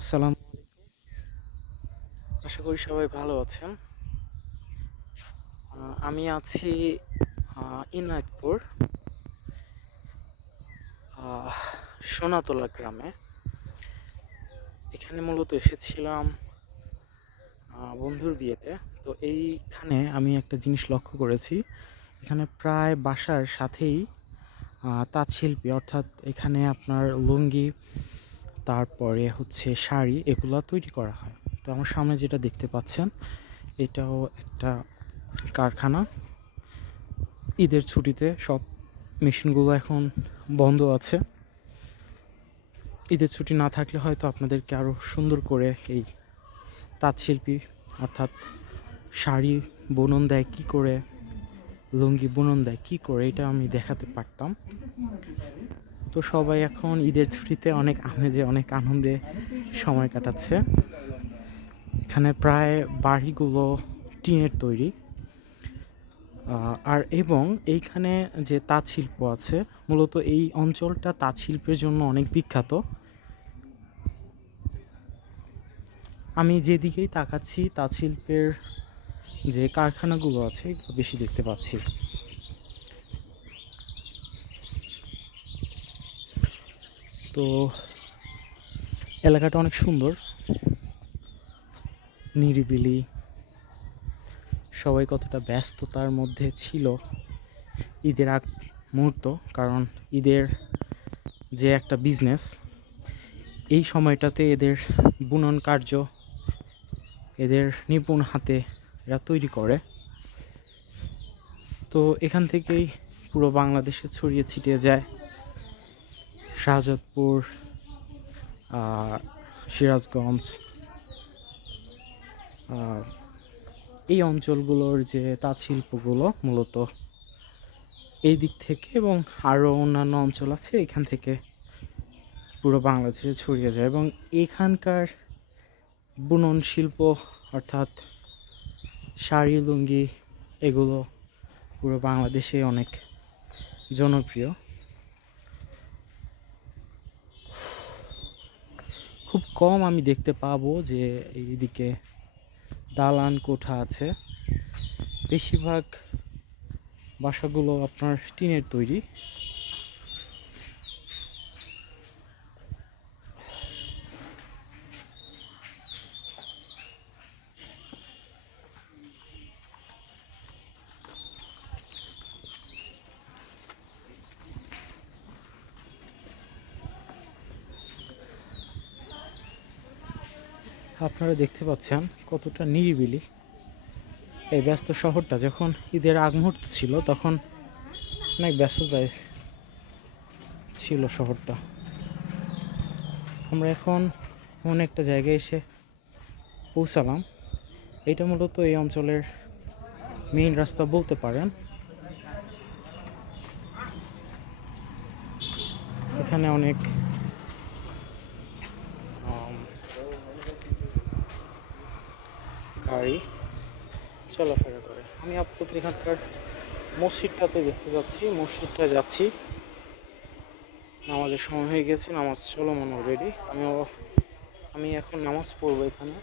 আসসালাম। আশা করি সবাই ভালো আছেন। আমি আছি ইনায়তপুর সোনাতলা গ্রামে। এখানে মূলত এসেছিলাম বন্ধুর বিয়েতে। তো এইখানে আমি একটা জিনিস লক্ষ্য করেছি। এখানে প্রায় বাসার সাথেই আহ, তাঁত শিল্পী অর্থাৎ এখানে আপনার লুঙ্গি তারপরে হচ্ছে শাড়ি এগুলো তৈরি করা হয়। তো আমার সামনে যেটা দেখতে পাচ্ছেন, এটাও একটা কারখানা। ঈদের ছুটিতে সব মেশিনগুলো এখন বন্ধ আছে। ঈদের ছুটি না থাকলে হয়তো আপনাদেরকে আরও সুন্দর করে এই তাঁত শিল্পী অর্থাৎ শাড়ি বুনন দেয় কী করে, লুঙ্গি বুনন দেয় কী করে, এটা আমি দেখাতে পারতাম। তো সবাই এখন ঈদের ছুটিতে অনেক আমেজে, অনেক আনন্দে সময় কাটাচ্ছে। এখানে প্রায় বাড়িগুলো টিনের তৈরি। আর এবং এইখানে যে তাঁত শিল্প আছে, মূলত এই অঞ্চলটা তাঁত শিল্পের জন্য অনেক বিখ্যাত। আমি যেদিকেই তাকাচ্ছি, তাঁত শিল্পের যে কারখানাগুলো আছে, এগুলো বেশি দেখতে পাচ্ছি। তো এলাকাটা অনেক সুন্দর। নিরিবিলি। সবাই কতটা ব্যস্ততার মধ্যে ছিল ঈদের আগ মুহূর্ত, কারণ ঈদের যে একটা বিজনেস এই সময়টাতে এদের বুনন কার্য, এদের নিপুণ হাতে এরা তৈরি করে। তো এখান থেকেই পুরো বাংলাদেশে ছড়িয়ে ছিটিয়ে যায় শাহজাদপুর সিরাজগঞ্জ এই অঞ্চলগুলোর যে তাঁত শিল্পগুলো মূলত এই দিক থেকে এবং আরও অন্যান্য অঞ্চল আছে, এখান থেকে পুরো বাংলাদেশে ছড়িয়ে যায় এবং এখানকার বুনন শিল্প অর্থাৎ শাড়ি, লুঙ্গি, এগুলো পুরো বাংলাদেশে অনেক জনপ্রিয়। খুব কম আমি দেখতে পাবো যে এইদিকে দালান কোঠা আছে। বেশিরভাগ বাসাগুলো আপনার টিনের তৈরি। আপনারা দেখতে পাচ্ছেন কতটা নিরিবিলি। এই ব্যস্ত শহরটা যখন ঈদের আগ মুহূর্ত ছিল, তখন অনেক ব্যস্ততায় ছিল শহরটা। আমরা এখন এমন একটা জায়গায় এসে পৌঁছালাম। এটা মূলত এই অঞ্চলের মেইন রাস্তা বলতে পারেন। এখানে অনেক আম, গাড়ি চলাফেরা করে। আমি আপাতত এখানকার মসজিদটাতে দেখতে যাচ্ছি, মসজিদটা যাচ্ছি। নামাজের সময় হয়ে গেছে, নামাজ চলো চলমান অলরেডি আমি আমি এখন নামাজ পড়ব এখানে।